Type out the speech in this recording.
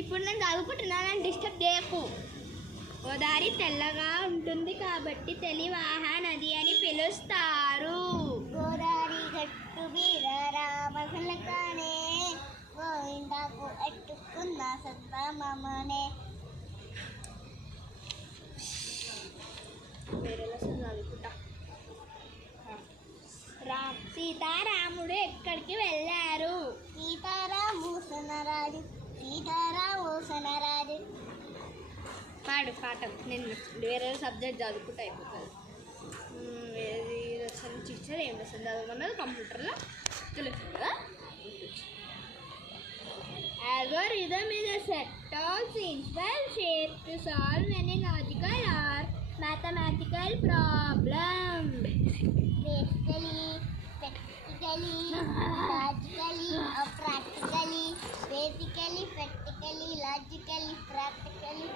ఇప్పుడు నేను చదువుకుంటున్నానని డిస్టర్బ్ చేయకు. గోదావరి తెల్లగా ఉంటుంది కాబట్టి తెలివాహ నది అని పిలుస్తారు. గోదావరి గట్టు మీద రామసలకానే గోవిందాకు ఎట్టుకున్న సత్తామనే. వేరే లెసన్ చదువుకుంటా. సీతారాముడు ఎక్కడికి వెళ్ళారు? సీతారామూసనరాజు పాడు పాఠం. నేను వేరే సబ్జెక్ట్ చదువుకుంటా అయిపోతుంది. వేరే లెసన్ టీచర్ ఏం లెసన్ చదవమన్నది కంప్యూటర్లో తెలుస్తుంది కదా. Algorithm is a set of simple shapes to solve any logical or mathematical problem. Basically, practically, logically or practically. Basically, practically, logically, practically.